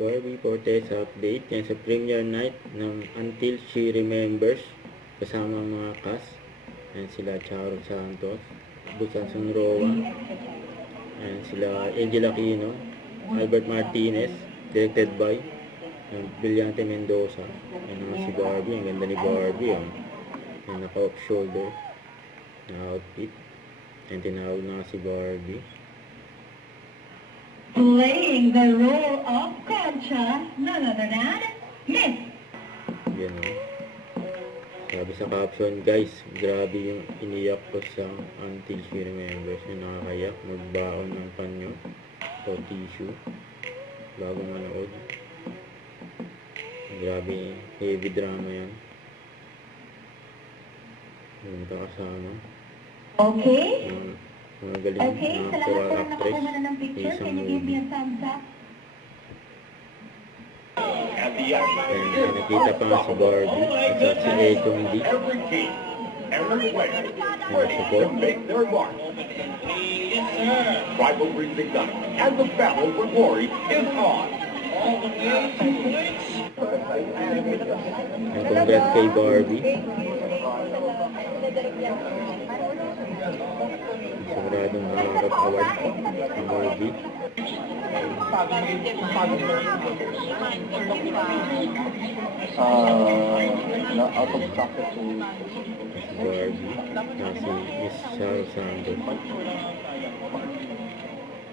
Barbie Fortes update. Yan sa premiere night ng Until She Remembers. Kasama ang mga cast. Yan sila Charo Santos, Busan Sunroa. Yan sila Angel Aquino, Albert Martinez. Directed by Brillante Mendoza. Yan naman si Barbie. Ang ganda ni Barbie. Yan naka-off shoulder na outfit. Yan tinawag na si Barbie. Playing the role of Concha, none other than Miss. Yan o. Sabi sa caption, guys, grabe yung iniyak ko sa Until She Remembers. Yung nakakayak, magbaon ng panyo o tissue bago manood. Grabe, heavy drama yan. Yung kasama. Okay. Mga galing Okay, na salamat actor po actress nakakuha na ng sa picture. isang Can you give me movie. a thumbs up? And nakita pa nga si Barbie at si Ekong D. Support. Rivalry begun, and the battle for glory is on. And congrats kay Barbie. Siguradong nakakarap award ang movie. Out of socket to Barbie na si Miss Charo Santos.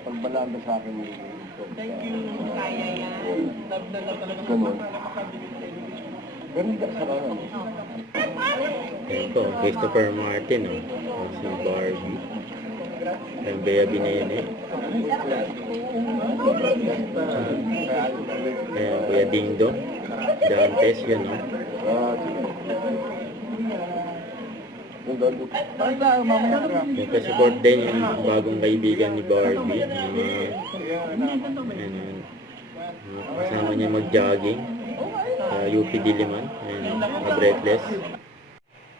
pagbalanda sa akin. Thank you, kaya yan. Love na love talaga Ganun. napakabilis. Pero hindi ka sarang. Ayan po, Christopher Martin, si Barbie. Ang Bea Binene. Ayan, Kuya Dingdong. Dantes, yun, no? Yung kasupport din yung bagong kaibigan ni Barbie. Kasama niya mag-jogging sa UP Diliman. Breathless.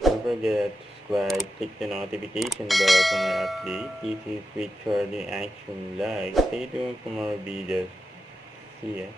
Don't forget to subscribe, click the notification bell for my update. This is with Charlie Action Live. Stay tuned for more videos. See ya.